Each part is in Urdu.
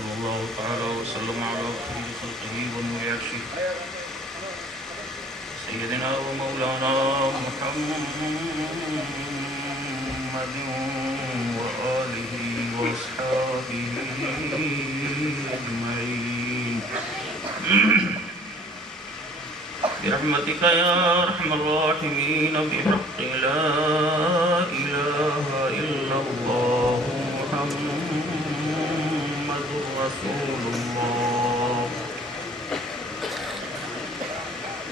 صلى الله تعالى وسلم على خير خلقه ونور عرشه سيدنا ومولانا محمد وآله وأصحابه أجمعين برحمتك يا أرحم الراحمين بحق لا إله إلا الله محمد رسول الله.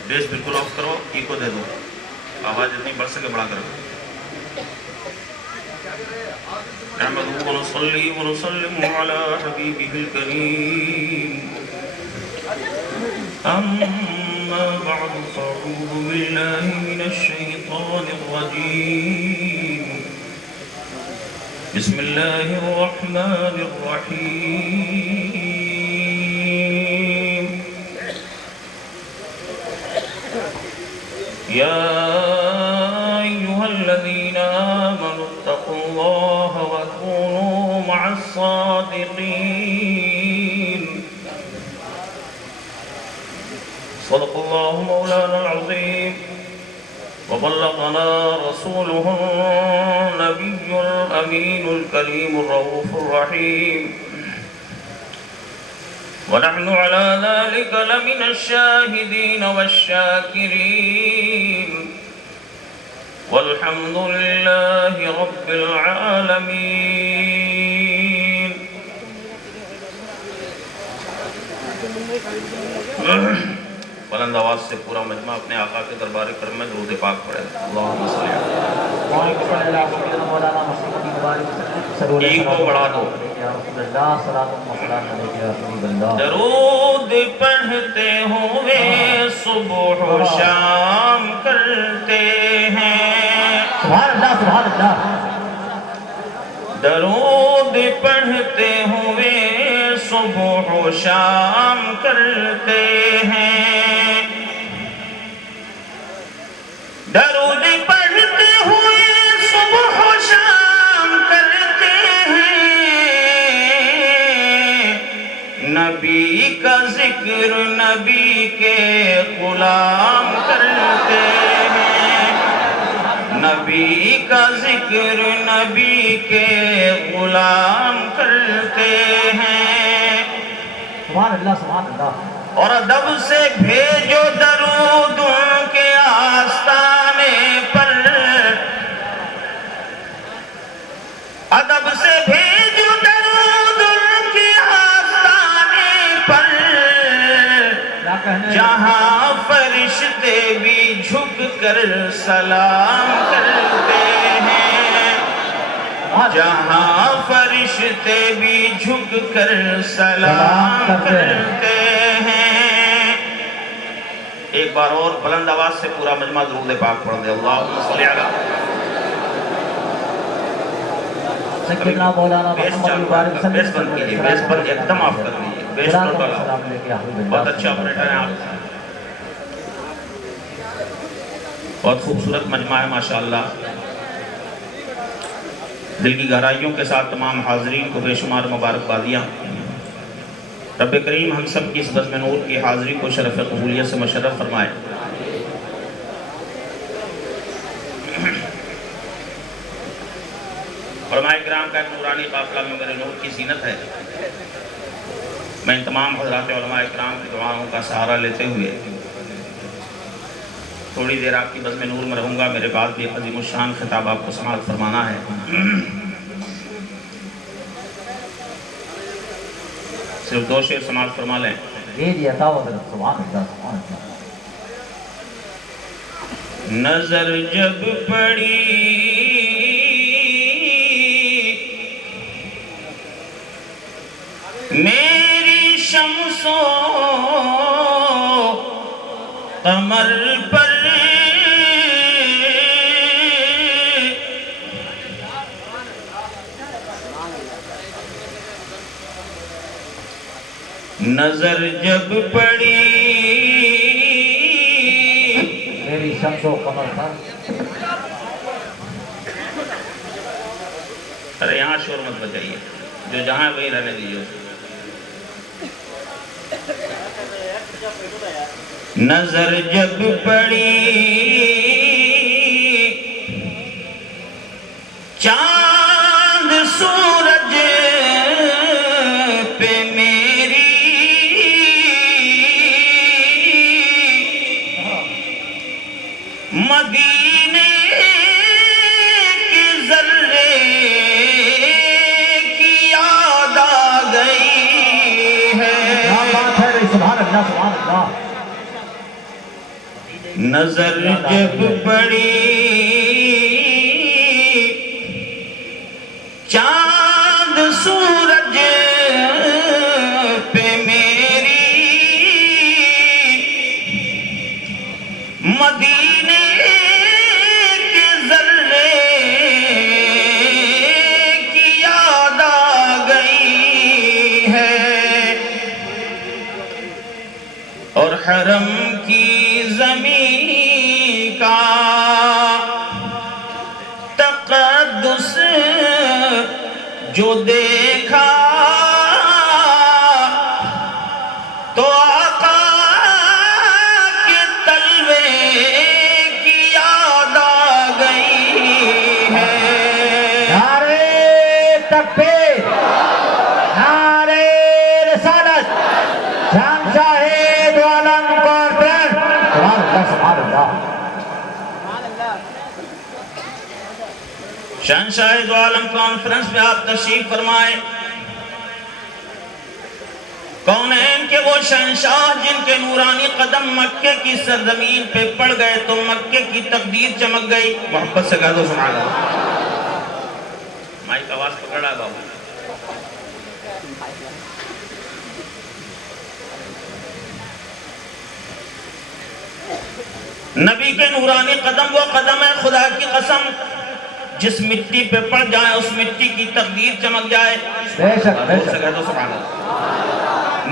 بیس بالکل آف کرو، ایکو دے دو، آواز اتنی بڑھ سکے بڑھا کر. نحمده ونصلي ونسلم على حبيبه الكريم. أما بعد فأعوذ بالله من الشيطان الرجيم. بسم الله الرحمن الرحيم. يا أيها الذين آمنوا اتقوا الله وكونوا مع الصادقين. صدق الله مولانا العظيم وبلغنا رسوله النبي الأمين الكريم الرؤوف الرحيم، ونحن على ذلك لمن الشاهدين والشاكرين، والحمد لله رب العالمين. بلند آواز سے پورا مجمع اپنے آقا کے دربار کرم میں درود پاک پڑھے. اللہم صلی اللہ. ایک کو بڑھا دو. درود پڑھتے ہوئے صبح و شام کرتے ہیں. سبحان اللہ سبحان اللہ. درود پڑھتے ہوئے صبح و شام کرتے ہیں. درود پڑھتے ہوئے صبح و شام کرتے ہیں. نبی کا ذکر نبی کے غلام کرتے ہیں. نبی کا ذکر نبی کے غلام کرتے ہیں. سبحان اللہ سبحان اللہ. اور ادب سے بھیجو درود ان کے آستانے پر. ادب سے بھیجو درود ان کے آستانے پر. جہاں فرشتے بھی جھک کر سلام کرتے ہیں. جہاں فرشتے بھی جھک کر سلام کرتے ہیں. ایک بار اور بلند آواز سے پورا مجمع درود پاک پڑھ دے. اللہم صلی علی. سیدنا مولانا محمد مبارک صلی بیس بند کیجئے. بیس بند ایک دم آف کر دیجئے. بیس بند والا بہت اچھا آپریٹر ہیں آپ. بہت خوبصورت مجمع ہے ماشاءاللہ. دل کی گہرائیوں کے ساتھ تمام حاضرین کو بے شمار مبارکبادیاں. رب کریم ہم سب کی اس بزم نور کی حاضری کو شرف قبولیت سے مشرف فرمائے. علماء کرام کا ایک نورانی قافلہ میں میرے نور کی زینت ہے. میں ان تمام حضرات علماء کرام کی دعاؤں کا سہارا لیتے ہوئے تھوڑی دیر آپ کی بزم نور میں رہوں گا. میرے بعد بھی عظیم الشان خطاب آپ کو سماعت فرمانا ہے. صرف دو شعر سماعت فرما لیں. نظر جب پڑی میری شمس و قمر پر. نظر جب پڑی میری شمس و قمر پر. ارے یہاں شور مت بجائیے، جو جہاں وہی رہنے دیجیے. نظر جب پڑی چاند سورج پہ میری، مدینے کے ذرے کی یاد آ گئی ہے۔ کیا بات ہے، سبحان اللہ سبحان اللہ۔ نظر جب پڑی چاند سورج پہ میری، مدینے کے ذرے کی یاد آ گئی ہے، اور حرم کی زمین کا تقدس جو دیکھا تو آقا کے تلوے کی یاد آ گئی ہے۔ نعرے تکبیر، نعرے رسالت، شہنشاہ دو عالم کانفرنس، سبحان اللہ سبحان اللہ۔ شہنشاہ دو عالم کانفرنس میں آپ تشریف فرمائے، کونین کے وہ شہنشاہ جن کے نورانی قدم مکے کی سرزمین پہ پڑ گئے تو مکے کی تقدیر چمک گئی۔ محبت سے کہہ دو سبحان اللہ۔ مائک آواز پکڑا بابا۔ نبی کے نورانی قدم وہ قدم ہے، خدا کی قسم جس مٹی پہ پڑ جائے اس مٹی کی تقدیر چمک جائے۔ بے شک بے سے شک۔ کہہ دو سبحان اللہ۔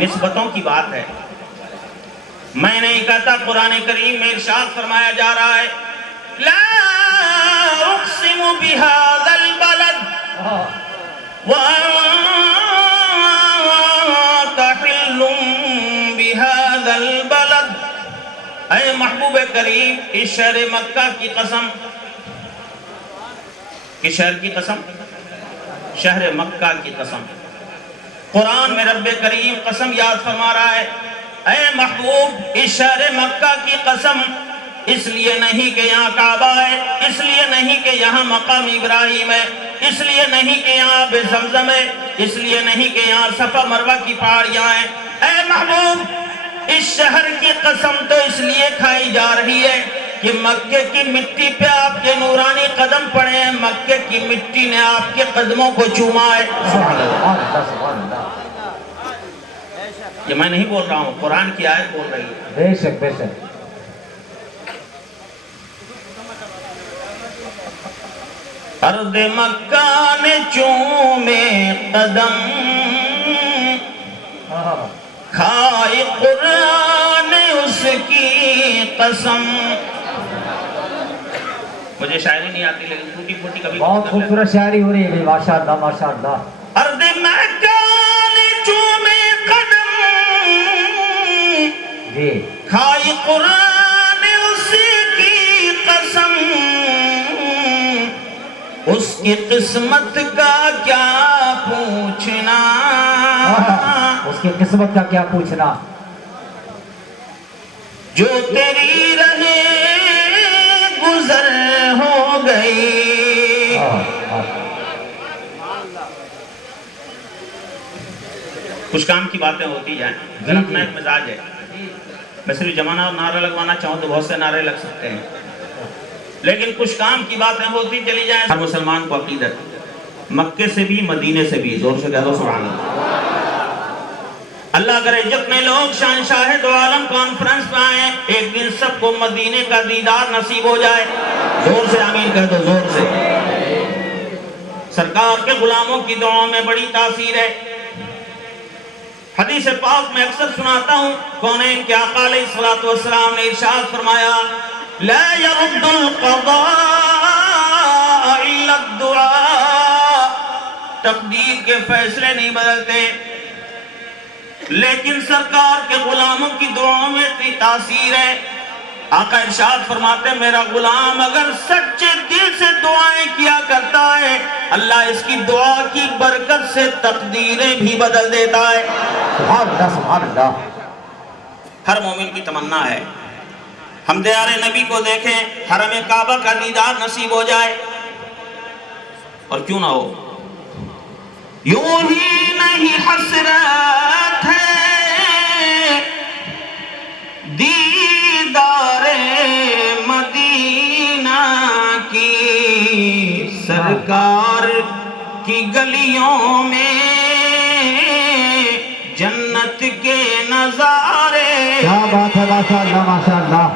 نسبتوں کی بات ہے، میں نہیں کہتا، قرآن کریم میں ارشاد فرمایا جا رہا ہے لا اقسم بهذا البلد وانت حل بهذا البلد۔ اے محبوب کریم، اس شہر مکہ کی قسم، کس شہر کی قسم؟ شہر مکہ کی قسم۔ قرآن میں رب کریم قسم یاد فرما رہا ہے، اے محبوب اس شہر مکہ کی قسم، اس لیے نہیں کہ یہاں کعبہ ہے، اس لیے نہیں کہ یہاں مقام ابراہیم ہے، اس لیے نہیں کہ یہاں آب زمزم ہے، اس لیے نہیں کہ یہاں صفا مروہ کی پہاڑیاں ہیں۔ اے محبوب اس شہر کی قسم تو اس لیے کھائی جا رہی ہے کہ مکے کی مٹی پہ آپ کے نورانی قدم پڑے ہیں، مکے کی مٹی نے آپ کے قدموں کو چوما ہے۔ سبحان اللہ سبحان اللہ۔ یہ میں نہیں بول رہا ہوں، قرآن کی آیت بول رہی ہے۔ بے شک بے شک۔ ارض مکہ نے چومے قدم، کھائے قرآن اس کی قسم۔ مجھے شاعری نہیں آتی لیکن ٹوٹی پھوٹی کبھی بہت خوبصورت شاعری ہو رہی ہے ماشاء اللہ ماشاء اللہ۔ ارض مکہ نے چومے قدم، جی کھائی قرآن اس کی قسم، اس کی قسمت کا کیا پوچھنا، اس کی قسمت کا کیا پوچھنا، جو تیری رہے گزر ہو گئی۔ کچھ کام کی باتیں ہوتی جائیں، میرا اپنا ایک مزاج ہے، میں صرف جمانا اور نعرہ لگوانا چاہوں تو بہت سے نعرے لگ سکتے ہیں، لیکن کچھ کام کی باتیں ہوتی چلی جائیں۔ ہر مسلمان کو عقیدت مکے سے بھی مدینے سے بھی، زور سے کہہ دو سبحان اللہ۔ اللہ کرے جتنے لوگ شہنشاہ دو عالم کانفرنس میں آئے ایک دن سب کو مدینے کا دیدار نصیب ہو جائے۔ زور سے آمین کہہ دو، زور سے۔ سرکار کے غلاموں کی دعاؤں میں بڑی تاثیر ہے۔ حدیث پاک میں اکثر سناتا ہوں، کونین کے آقا علیہ السلام نے ارشاد فرمایا لا يرد القضاء الا الدعاء، تقدیر کے فیصلے نہیں بدلتے، لیکن سرکار کے غلاموں کی دعاؤں میں اتنی تاثیر ہے، آقا ارشاد فرماتے ہیں میرا غلام اگر سچے دل سے دعائیں کیا کرتا ہے، اللہ اس کی دعا کی برکت سے تقدیریں بھی بدل دیتا ہے۔ سبحان اللہ سبحان اللہ۔ ہر مومن کی تمنا ہے ہم دیار نبی کو دیکھیں، حرم کعبہ کا دیدار نصیب ہو جائے، اور کیوں نہ ہو، یوں ہی نہیں حسرت ہے دیدار مدینہ کی، سرکار کی گلیوں میں جنت کے نظارے۔ کیا بات ہے، ماشاءاللہ ماشاءاللہ۔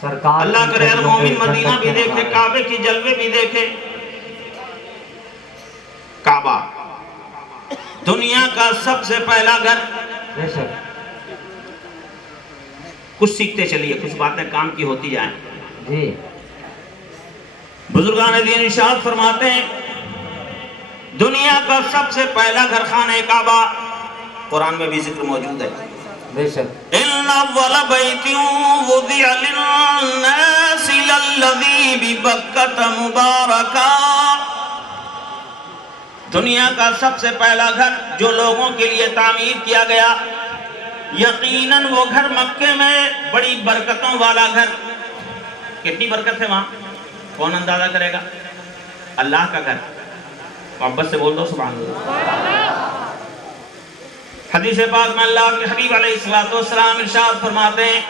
سرکار اللہ کرے ہر مومن مدینہ بھی دیکھے، کعبے کی جلوے بھی دیکھے۔ کعبہ دنیا کا سب سے پہلا گھر۔ بے شک۔ کچھ سیکھتے چلیے، کچھ باتیں کام کی ہوتی جائیں۔ جی بزرگان دین ارشاد فرماتے ہیں دنیا کا سب سے پہلا گھر خانہ کعبہ، قرآن میں بھی ذکر موجود ہے۔ بے شک۔ إِنَّ أَوَّلَ بَيْتٍ وُضِعَ لِلنَّاسِ لَلَّذِي بِبَكَّةَ مُبَارَكًا، دنیا کا سب سے پہلا گھر جو لوگوں کے لیے تعمیر کیا گیا، یقیناً وہ گھر مکے میں بڑی برکتوں والا گھر۔ کتنی برکت ہے وہاں، کون اندازہ کرے گا؟ اللہ کا گھر، محبت سے بول دو سبحان اللہ۔ حدیث پاک میں اللہ کے حبیب علیہ السلام ارشاد فرماتے ہیں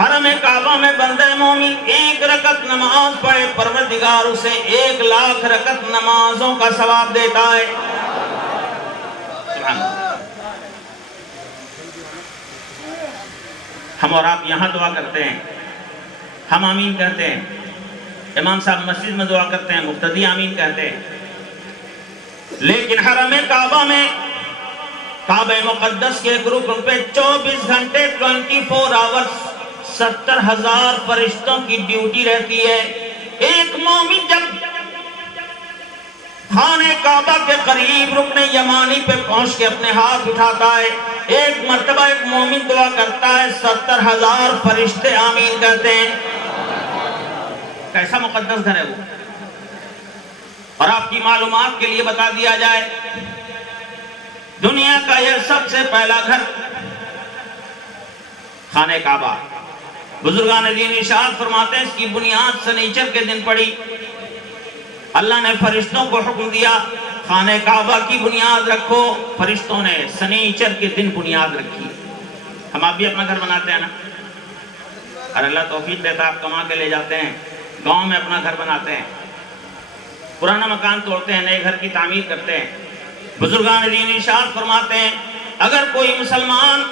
حرم کعبہ میں بندہ مومن ایک رکعت نماز پڑھے، پروردگار اسے 1,00,000 رکعت نمازوں کا ثواب دیتا ہے۔ سبحان اللہ۔ ہم اور آپ یہاں دعا کرتے ہیں، ہم آمین کہتے ہیں، امام صاحب مسجد میں دعا کرتے ہیں، مقتدی آمین کہتے ہیں، لیکن حرم کعبہ میں کعبہ مقدس کے ایک رکن پہ 24 گھنٹے 24 آورز 70,000 فرشتوں کی ڈیوٹی رہتی ہے۔ ایک مومن جب خانہ کعبہ کے قریب رکن یمانی پہ پہنچ کے اپنے ہاتھ اٹھاتا ہے، ایک مرتبہ ایک مومن دعا کرتا ہے، 70,000 فرشتے آمین کہتے ہیں۔ کیسا مقدس گھر ہے وہ؟ اور آپ کی معلومات کے لیے بتا دیا جائے، دنیا کا یہ سب سے پہلا گھر خانہ کعبہ، بزرگان دین ارشاد فرماتے ہیں اس کی بنیاد سنیچر کے دن پڑی۔ اللہ نے فرشتوں کو حکم دیا خانہ کعبہ کی بنیاد رکھو، فرشتوں نے سنیچر کے دن بنیاد رکھی۔ ہم آپ بھی اپنا گھر بناتے ہیں نا، اور اللہ توفیق دیتا آپ کما کے لے جاتے ہیں، گاؤں میں اپنا گھر بناتے ہیں، پرانا مکان توڑتے ہیں، نئے گھر کی تعمیر کرتے ہیں۔ بزرگان دین ارشاد فرماتے ہیں اگر کوئی مسلمان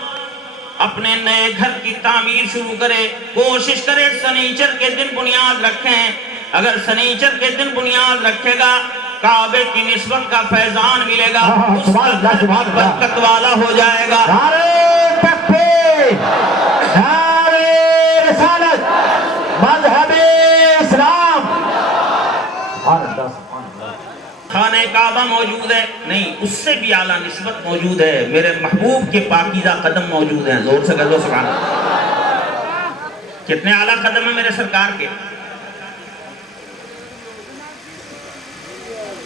اپنے نئے گھر کی تعمیر شروع کرے، کوشش کرے سنیچر کے دن بنیاد رکھیں۔ اگر سنیچر کے دن بنیاد رکھے گا، کعبے کی نسبت کا فیضان ملے گا، اس کا گھر برکت والا ہو جائے گا۔ نعرہ تکبیر، نعرہ رسالت، مذہب اسلام۔ سبحان اللہ سبحان اللہ۔ خانہ کعبہ موجود ہے، نہیں اس سے بھی اعلیٰ نسبت موجود ہے، میرے محبوب کے پاکیزہ قدم موجود ہیں، زور سے کہہ دو سبحان اللہ۔ کتنے اعلیٰ قدم ہیں میرے سرکار کے۔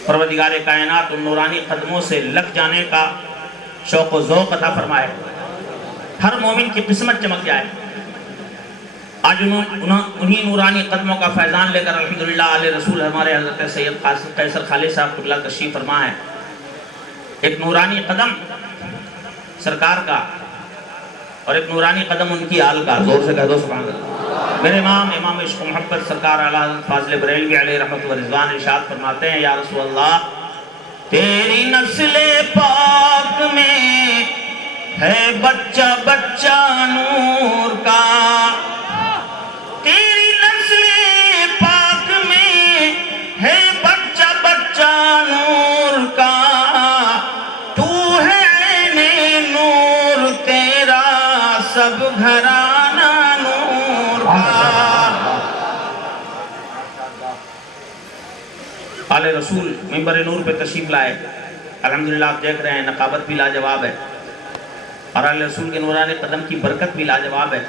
پروردگار کائنات ان نورانی قدموں سے لگ جانے کا شوق و ذوق عطا فرمائے، ہر مومن کی قسمت چمک جائے۔ آج انہی نورانی قدموں کا فیضان لے کر الحمدللہ آل رسول ہمارے حضرت سید قیصر خالد صاحب قبلہ تشریف فرما ہے۔ ایک نورانی قدم سرکار کا اور ایک نورانی قدم ان کی آل کا، زور سے کہہ دو سبحان اللہ۔ میرے امام عشق و محبت سرکار اعلیٰ حضرت فاضل بریلوی علیہ رحمت و رضوان ارشاد فرماتے ہیں یا رسول اللہ تیری نسل پاک میں ہے بچہ بچہ نور کا، تیری نسل پاک میں ہے بچہ بچہ نور کا، تو ہے عین نور تیرا سب گھرانہ نور کا۔ آل رسول منبر نور پہ تشریف لائے، الحمدللہ آپ دیکھ رہے ہیں نقابت بھی لاجواب ہے۔ اور اللہ رسول کے نورانی قدم کی برکت بھی لاجواب ہے.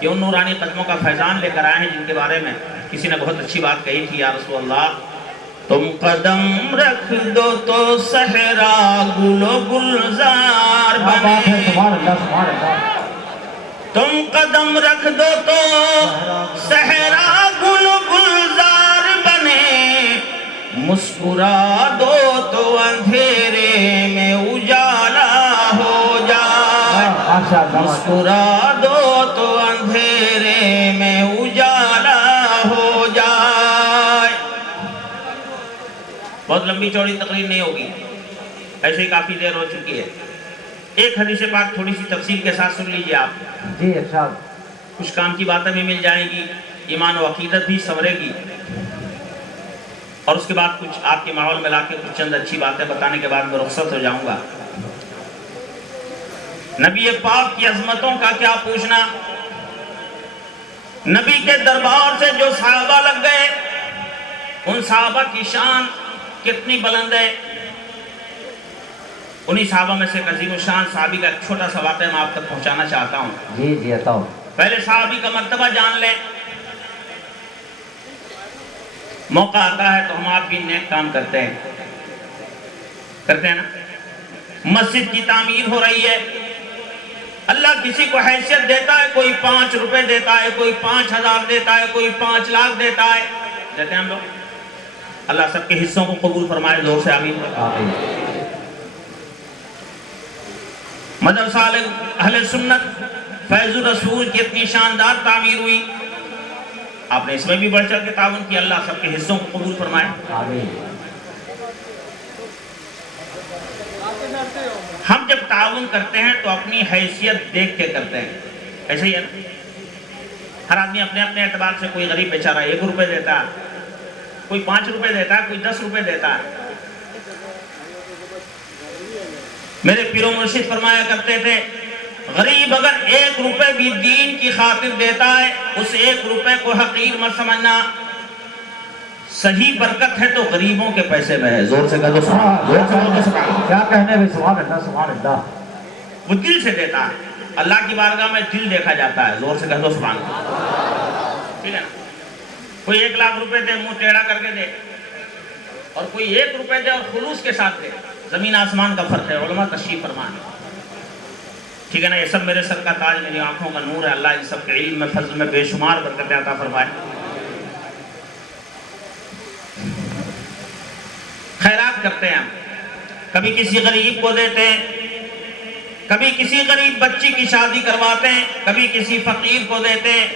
یہ ان نورانی قدموں کا فیضان لے کر آئے ہیں جن کے بارے میں کسی نے بہت اچھی بات کہی تھی. یا رسول اللہ تم قدم رکھ دو تو صحرا گل و گلزار بنے. تم قدم رکھ دو تو صحرا گل و گلزار بنے. مسکرا دو تو اندھیرے میں اجالا ہو جائے. مسکرا دو تو اندھیرے میں اجالا ہو جائے. بہت لمبی چوڑی تقریر نہیں ہوگی, ایسے ہی کافی دیر ہو چکی ہے. ایک حدیث پاک تھوڑی سی تفصیل کے ساتھ سن لیجئے آپ. جی ارشاد. کچھ کام کی باتیں بھی مل جائیں گی, ایمان و عقیدت بھی سنورے گی, اور اس کے بعد کچھ آپ کے ماحول میں لا کے کچھ چند اچھی باتیں بتانے کے بعد میں رخصت ہو جاؤں گا. نبی پاک کی عظمتوں کا کیا پوچھنا. نبی کے دربار سے جو صحابہ لگ گئے, ان صحابہ کی شان کتنی بلند ہے. انہی صحابہ میں سے عظیم الشان صحابی کا ایک چھوٹا سا واقعہ میں آپ تک پہنچانا چاہتا ہوں. جی جی عطاؤ. پہلے صحابی کا مرتبہ جان لیں. موقع آتا ہے تو ہم آپ بھی نیک کام کرتے ہیں نا. مسجد کی تعمیر ہو رہی ہے, اللہ کسی کو حیثیت دیتا ہے, کوئی 5 روپے دیتا ہے, کوئی 5,000 دیتا ہے, کوئی 5 لاکھ دیتا ہے. دیتے ہیں ہم لوگ. اللہ سب کے حصوں کو قبول فرمائے, زور سے آمین. مدرسہ اہل سنت فیض الرسول کی اتنی شاندار تعمیر ہوئی, آپ نے اس میں بھی بڑھ چڑھ کے تعاون کیا. اللہ سب کے حصوں کو قبول فرمائے. ہم جب تعاون کرتے ہیں تو اپنی حیثیت دیکھ کے کرتے ہیں, ایسے ہی ہے نا. ہر آدمی اپنے اپنے اعتبار سے, کوئی غریب بیچارہ 1 روپے دیتا ہے, کوئی 5 روپے دیتا ہے, کوئی 10 روپے دیتا ہے. میرے پیر و مرشد فرمایا کرتے تھے, غریب اگر 1 روپے بھی دین کی خاطر دیتا ہے, اس 1 روپے کو حقیر مت سمجھنا. صحیح برکت ہے تو غریبوں کے پیسے میں ہے. زور سے کہہ دو سبحان. کیا کہنے بھی, سبحان اللہ سبحان اللہ. وہ دل سے دیتا ہے. اللہ کی بارگاہ میں دل دیکھا جاتا ہے. زور سے کہہ دو سبحان اللہ. ٹھیک ہے نا. کوئی 1 لاکھ روپے دے, منہ ٹیڑھا کر کے دے, اور کوئی 1 روپے دے اور خلوص کے ساتھ دے. زمین آسمان کا فرق ہے. علماء تشریف فرمائیں. ٹھیک ہے نا. یہ سب میرے سر کا تاج, میری آنکھوں کا نور ہے. اللہ ان سب کے علم میں, فضل میں بے شمار برکتیں عطا فرمائے. خیرات کرتے ہیں ہم. کبھی کسی غریب کو دیتے ہیں, کبھی کسی غریب بچی کی شادی کرواتے ہیں, کبھی کسی فقیر کو دیتے ہیں.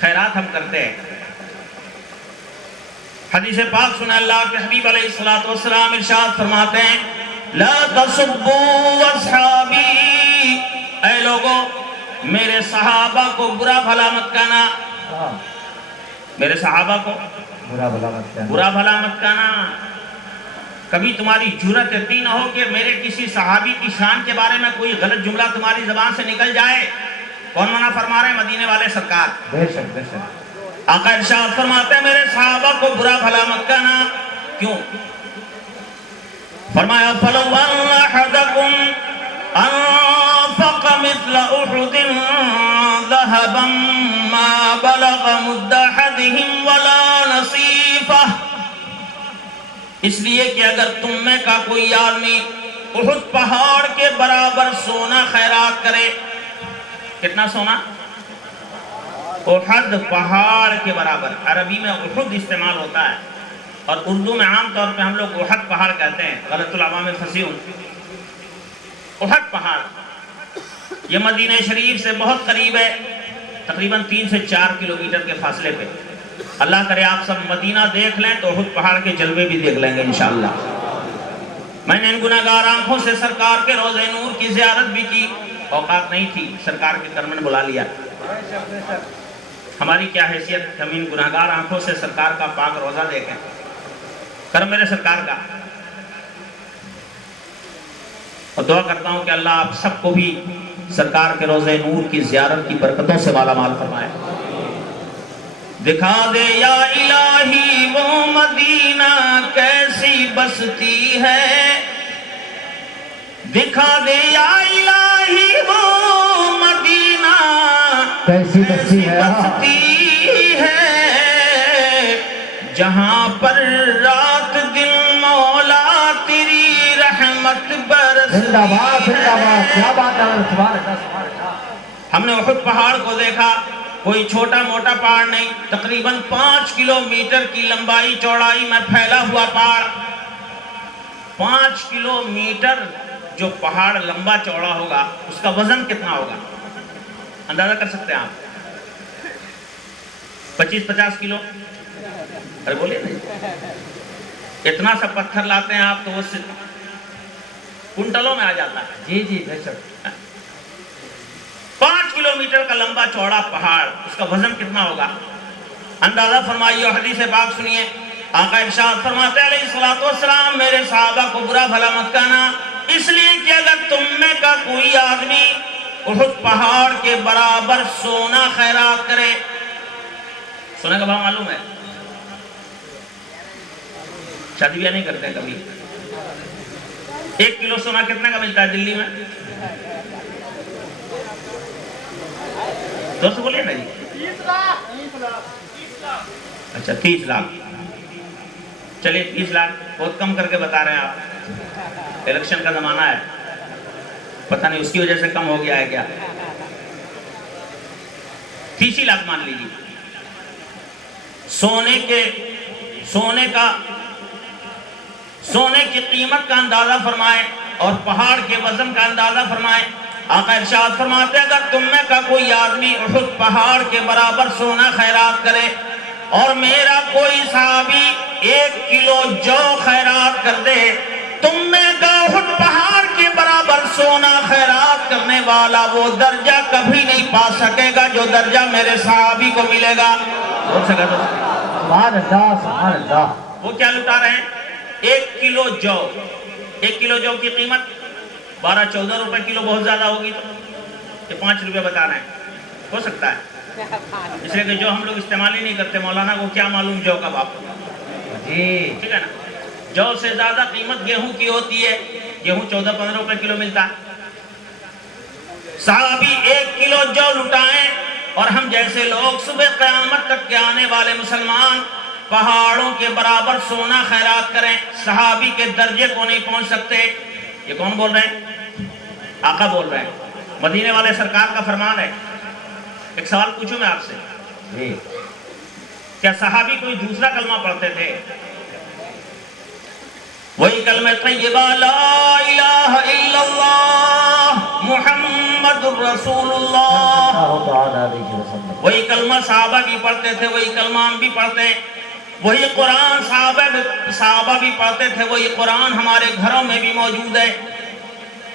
خیرات ہم کرتے ہیں. حدیث پاک سنیں, اللہ کے حبیب علیہ السلام ارشاد فرماتے ہیں, لا تصبوا اصحابی, اے لوگوں میرے صحابہ کو برا بھلا مت کہنا. میرے صحابہ کو برا بھلا مت کہنا. کبھی تمہاری جرأت اتنی نہ ہو کہ میرے کسی صحابی کی شان کے بارے میں کوئی غلط جملہ تمہاری زبان سے نکل جائے. کون منع فرما رہے ہیں؟ مدینے والے سرکار. بے شک بے شک. آقا ارشاد فرماتے ہیں میرے صحابہ کو برا بھلا مت کہنا. کیوں؟ فرمایا فَلَوْ أَنَّ أَحَدَكُمْ أَنفَقَ مِثْلَ أُحُدٍ ذَهَبًا مَا بَلَغَ مُدَّ أَحَدِهِمْ وَلَا نَصِيفَهُ. اس لیے کہ اگر تم میں کا کوئی آدمی احد پہاڑ کے برابر سونا خیرات کرے. کتنا سونا؟ احد پہاڑ کے برابر. عربی میں احد استعمال ہوتا ہے, اور اردو میں عام طور پہ ہم لوگ احد پہاڑ کہتے ہیں. غلط العوام میں پھنسی ہوں. احد پہاڑ یہ مدینہ شریف سے بہت قریب ہے, تقریباً 3 سے 4 کلومیٹر کے فاصلے پہ. اللہ کرے آپ سب مدینہ دیکھ لیں تو احد پہاڑ کے جلوے بھی دیکھ لیں گے انشاءاللہ. میں نے ان گناہگار آنکھوں سے سرکار کے روضہ نور کی زیارت بھی کی. اوقات نہیں تھی, سرکار کے کرم نے بلا لیا. ہماری کیا حیثیت, ہم ان گناہگار آنکھوں سے سرکار کا پاک روضہ دیکھیں. کرم میرے سرکار کا. اور دعا کرتا ہوں کہ اللہ آپ سب کو بھی سرکار کے روضہ نور کی زیارت کی برکتوں سے مالا مال فرمائے. دکھا دے یا الہی وہ مدینہ کیسی بستی ہے, دکھا دے یا الہی جہاں پر رات دن مولا تیری رحمت برستی زندہ باد کیا بات ہے سبحان اللہ سبحان اللہ. ہم نے احد پہاڑ کو دیکھا، کوئی چھوٹا موٹا پہاڑ نہیں، تقریباً 5 کلومیٹر کی لمبائی چوڑائی میں پھیلا ہوا پہاڑ. 5 کلومیٹر جو پہاڑ لمبا چوڑا ہوگا اس کا وزن کتنا ہوگا اندازہ کر سکتے ہیں آپ؟ 25-50 کلو. ارے بولیے نہیں، اتنا سا پتھر لاتے ہیں آپ تو وہ کنٹلوں میں آ جاتا ہے. جی جی بے شک. 5 کلومیٹر کا لمبا چوڑا پہاڑ، اس کا وزن کتنا ہوگا اندازہ فرمائیے. حدیث پاک سنیے، آقا ارشاد فرماتے علیہ الصلوۃ والسلام میرے صحابہ کو برا بھلا مت کہنا، اس لیے کہ اگر تم میں کا کوئی آدمی احد پہاڑ کے برابر سونا خیرات کرے. سونے کا بھاؤ معلوم ہے؟ شادی بیاہ نہیں کرتے کبھی. 1 کلو سونا کتنے کا ملتا ہے دلی میں؟ دوست بولیے نا جی. 30 لاکھ. اچھا 30 لاکھ. چلیے 30 لاکھ بہت کم کر کے بتا رہے ہیں آپ. الیکشن کا زمانہ ہے، پتہ نہیں اس کی وجہ سے کم ہو گیا ہے کیا. 30 لاکھ مان لیجیے. سونے کی قیمت کا اندازہ فرمائے اور پہاڑ کے وزن کا اندازہ فرمائے. آقا ارشاد فرماتے اگر تم میں کا کوئی آدمی احد پہاڑ کے برابر سونا خیرات کرے اور میرا کوئی صحابی 1 کلو جو خیرات کر دے، تم میں کا احد پہاڑ کے برابر سونا خیرات کرنے والا وہ درجہ کبھی نہیں پا سکے گا جو درجہ میرے صحابی کو ملے گا. ہو سکا تو سبحان اللہ سبحان اللہ. وہ کیا لٹا رہے ہیں؟ 1 کلو جو. 1 کلو جو کی قیمت 12-14 روپے کلو بہت زیادہ ہوگی تو یہ 5 روپے بتا رہے ہیں. ہو سکتا ہے اس لیے کہ جو ہم لوگ استعمال ہی نہیں کرتے، مولانا کو کیا معلوم جو کا باپ. جی ٹھیک ہے نا. جو سے زیادہ قیمت گیہوں کی ہوتی ہے، گیہوں 14-15 روپے کلو ملتا ہے. صحابی 1 کلو جو لٹائیں اور ہم جیسے لوگ صبح قیامت تک کے آنے والے مسلمان پہاڑوں کے برابر سونا خیرات کریں، صحابی کے درجے کو نہیں پہنچ سکتے. یہ کون بول رہے ہیں؟ آقا بول رہے ہیں، مدینے والے سرکار کا فرمان ہے. ایک سوال پوچھوں میں آپ سے، جی کیا صحابی کوئی دوسرا کلمہ پڑھتے تھے؟ وہی کلمہ طیبہ لا الہ الا اللہ محمد الرسول اللہ، اللہ تعالی علیہ وسلم. وہی کلمہ صحابہ بھی پڑھتے تھے، وہی کلمہ ہم بھی پڑھتے ہیں. وہی قرآن صحابہ بھی پڑھتے تھے، وہی قرآن ہمارے گھروں میں بھی موجود ہے.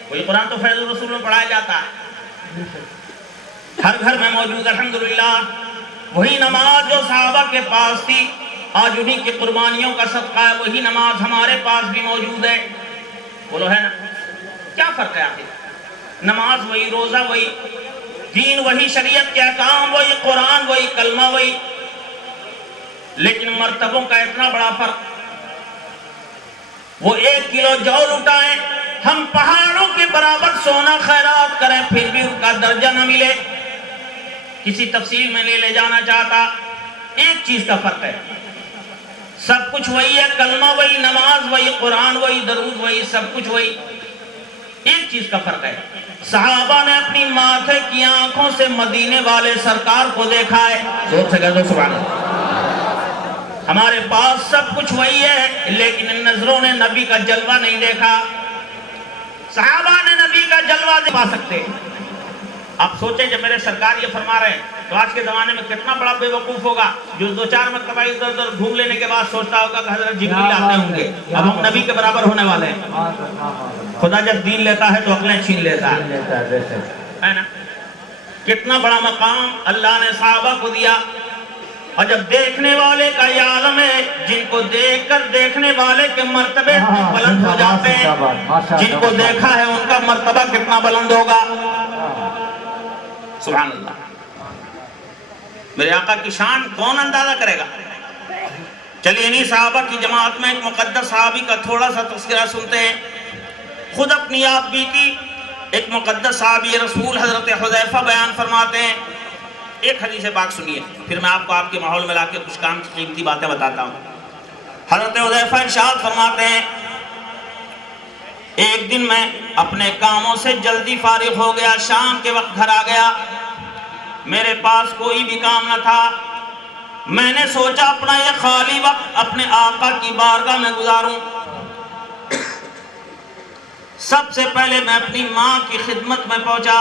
وہی قرآن تو فیض الرسول میں پڑھایا جاتا ہے، ہر گھر میں موجود ہے الحمدللہ. وہی نماز جو صحابہ کے پاس تھی، آج انہیں کی قربانیوں کا صدقہ ہے، وہی نماز ہمارے پاس بھی موجود ہے. بولو ہے نا؟ کیا فرق ہے آخر؟ نماز وہی، روزہ وہی، دین وہی، شریعت کے احکام وہی، قرآن وہی، کلمہ وہی، لیکن مرتبوں کا اتنا بڑا فرق. وہ 1 کلو جو لٹائیں، ہم پہاڑوں کے برابر سونا خیرات کریں، پھر بھی ان کا درجہ نہ ملے. کسی تفصیل میں نہیں لے جانا چاہتا، ایک چیز کا فرق ہے. سب کچھ وہی ہے، کلمہ وہی، نماز وہی، قرآن وہی، درود وہی، سب کچھ وہی. ایک چیز کا فرق ہے، صحابہ نے اپنی ماتھے کی آنکھوں سے مدینے والے سرکار کو دیکھا ہے. زور سے کہہ دو سبحان اللہ. ہمارے پاس سب کچھ وہی ہے لیکن ان نظروں نے نبی کا جلوہ نہیں دیکھا. صحابہ نے نبی کا جلوہ نہیں پا سکتے. آپ سوچیں جب میرے سرکار یہ فرما رہے ہیں تو آج کے زمانے میں کتنا بڑا بے وقوف ہوگا جو 2-4 مرتبہ ادھر ادھر گھوم لینے کے بعد سوچتا ہوگا کہ حضرت جبریل آتے ہوں گے، اب ہم نبی کے برابر ہونے والے ہیں. خدا جب دین لیتا ہے تو عقلیں چھین لیتا ہے نا. کتنا بڑا مقام اللہ نے صحابہ کو دیا. اور جب دیکھنے والے کا یہ عالم ہے، جن کو دیکھ کر دیکھنے والے کے مرتبے بلند ہو جاتے ہیں، جن کو دیکھا ہے ان کا مرتبہ کتنا بلند ہوگا. سبحان اللہ. میرے آقا کی شان کون اندازہ کرے گا؟ چلیے انہی صحابہ کی جماعت میں ایک مقدس صحابی کا تھوڑا سا تذکرہ سنتے ہیں. خود اپنی آپ بیتی ایک مقدس صحابی رسول حضرت حذیفہ بیان فرماتے ہیں. ایک حدیث پاک سنیے، پھر میں آپ کو آپ کے ماحول میں لا کے کچھ کام کی قیمتی باتیں بتاتا ہوں. حضرت حذیفہ ارشاد فرماتے ہیں ایک دن میں اپنے کاموں سے جلدی فارغ ہو گیا، شام کے وقت گھر آ گیا، میرے پاس کوئی بھی کام نہ تھا۔ میں نے سوچا اپنا یہ خالی وقت اپنے آقا کی بارگاہ میں گزاروں۔ سب سے پہلے میں اپنی ماں کی خدمت میں پہنچا،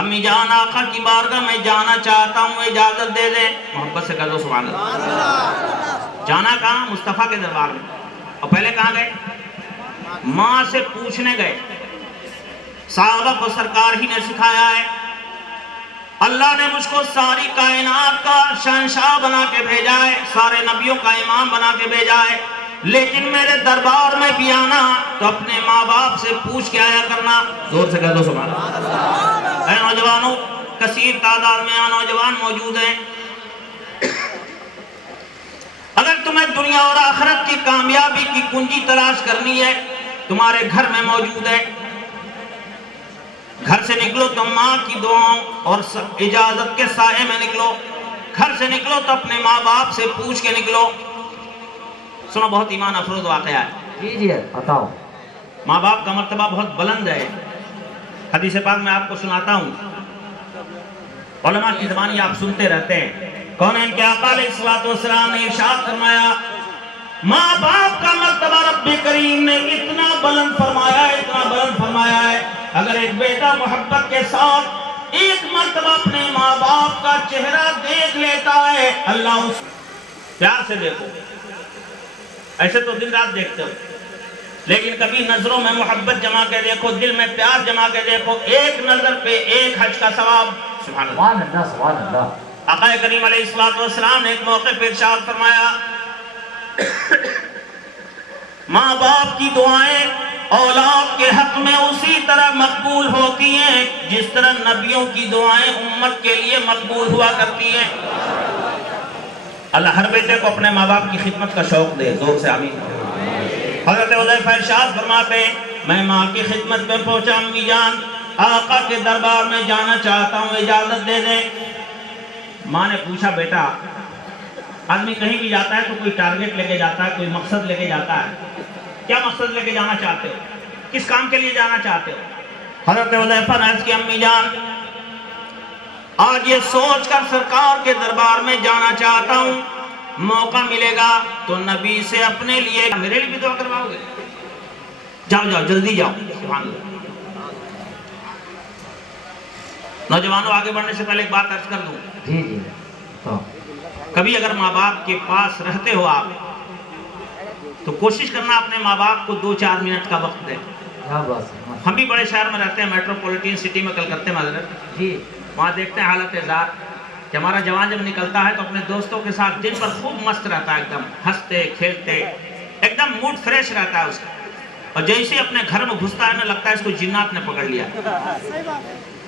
امی جان آقا کی بارگاہ میں جانا چاہتا ہوں، اجازت دے دیں۔ محبت سے کہہ دو سبحان اللہ۔ جانا کہاں؟ مصطفیٰ کے دربار میں۔ اور پہلے کہاں گئے؟ ماں سے پوچھنے گئے۔ صحابہ کو سرکار ہی نے سکھایا ہے، اللہ نے مجھ کو ساری کائنات کا شہنشاہ بنا کے بھیجا ہے، سارے نبیوں کا امام بنا کے بھیجا ہے، لیکن میرے دربار میں بھی آنا تو اپنے ماں باپ سے پوچھ کے آیا کرنا۔ زور سے کہہ دو سبحان اللہ۔ اے نوجوانوں، کثیر تعداد میں نوجوان موجود ہیں، اگر تمہیں دنیا اور آخرت کی کامیابی کی کنجی تلاش کرنی ہے، تمہارے گھر میں موجود ہے۔ گھر سے نکلو تو ماں کی دعاؤں اور اجازت کے سائے میں نکلو، گھر سے نکلو تو اپنے ماں باپ سے پوچھ کے نکلو۔ سنو، بہت ایمان افروز واقعہ ہے۔ جی بتاؤ۔ ماں باپ کا مرتبہ بہت بلند ہے۔ حدیث پاک میں آپ کو سناتا ہوں، علماء کی زبانی آپ سنتے رہتے ہیں۔ کونین کے آقا علیہ السلام نے ارشاد فرمایا، ماں باپ کا مرتبہ رب کریم نے اتنا بلند فرمایا ہے، اتنا بلند فرمایا ہے، اگر ایک بیٹا محبت کے ساتھ ایک مرتبہ اپنے ماں باپ کا چہرہ دیکھ لیتا ہے، اللہ اس پیار سے دیکھو، ایسے تو دن رات دیکھتے ہو، لیکن کبھی نظروں میں محبت جما کے دیکھو، دل میں پیار جما کے دیکھو، ایک نظر پہ ایک حج کا ثواب۔ سبحان اللہ، سبحان اللہ۔ آقا کریم علیہ السلام نے ایک موقع پہ ارشاد فرمایا، ماں باپ کی دعائیں اولاد کے حق میں اسی طرح مقبول ہوتی ہیں جس طرح نبیوں کی دعائیں امت کے لیے مقبول ہوا کرتی ہیں۔ اللہ ہر بیٹے کو اپنے ماں باپ کی خدمت کا شوق دے، زور سے آمین۔ حضرت حذیفہ ارشاد فرماتے ہیں، میں ماں کی خدمت میں پہنچا، امی جان آقا کے دربار میں جانا چاہتا ہوں، اجازت دے دیں۔ ماں نے پوچھا، بیٹا آدمی کہیں بھی جاتا ہے تو کوئی ٹارگٹ لے کے جاتا ہے، کوئی مقصد لے کے جاتا ہے، کیا مقصد لے کے جانا چاہتے ہو؟ کس کام کے لیے جانا چاہتے ہو؟ حضرت حذیفہ نے عرض کی، امی جان آج یہ سوچ کر سرکار کے دربار میں جانا چاہتا ہوں، موقع ملے گا تو نبی سے اپنے لیے، میرے لیے بھی دعا کرواؤ گے؟ جاؤ جاؤ جلدی جاؤ۔ سبحان اللہ۔ نوجوانوں، آگے بڑھنے سے پہلے ایک بات عرض کر دوں، جی کبھی اگر ماں باپ کے پاس رہتے ہو آپ تو کوشش کرنا اپنے ماں باپ کو 2-4 منٹ کا وقت دیں۔ ہم بھی بڑے شہر میں رہتے ہیں، میٹروپولیٹن سٹی میں کلکتے میں جی، وہاں دیکھتے ہیں حالت ذات کہ ہمارا جوان جب نکلتا ہے تو اپنے دوستوں کے ساتھ دن پر خوب مست رہتا ہے، ایک دم ہنستے کھیلتے، ایک دم موڈ فریش رہتا ہے اس کا، اور جیسے اپنے گھر میں گھستا ہے نا، لگتا ہے اس کو جنات نے پکڑ لیا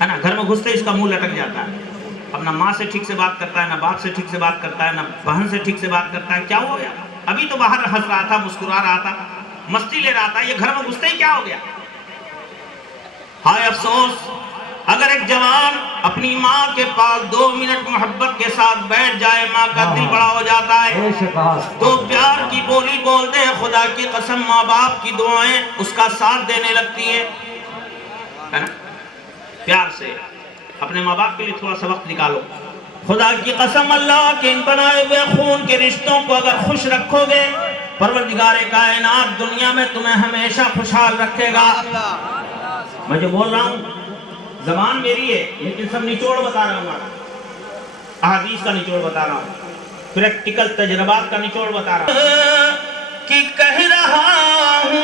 ہے نا، گھر میں گھستے اس کا منہ لٹک جاتا ہے، اب نہ ماں سے ٹھیک سے بات کرتا ہے، نہ باپ سے ٹھیک سے بات کرتا ہے، نہ بہن سے ٹھیک سے بات کرتا ہے۔ کیا ہو گیا؟ ابھی تو باہر ہنس رہا تھا، مسکرا رہا تھا، مستی لے رہا تھا، یہ گھر میں گھستے ہی کیا ہو گیا؟ ہائے افسوس، اگر ایک جوان اپنی ماں کے پاس 2 منٹ محبت کے ساتھ بیٹھ جائے، ماں کا دل بڑا ہو جاتا ہے، تو پیار کی بولی بول دے، خدا کی قسم ماں باپ کی دعائیں اس کا ساتھ دینے لگتی ہے نا؟ پیار سے اپنے ماں باپ کے لیے تھوڑا سا وقت نکالو۔ خدا کی قسم، اللہ کے ان بنائے ہوئے خون کے رشتوں کو اگر خوش رکھو گے، پروردگار کائنات دنیا میں تمہیں ہمیشہ خوشحال رکھے گا۔ میں جو بول رہا ہوں زبان میری ہے، لیکن سب نچوڑ بتا رہا ہوں، احادیث کا نچوڑ بتا رہا ہوں، پریکٹیکل تجربات کا نچوڑ بتا رہا ہوں کہ کہہ رہا ہوں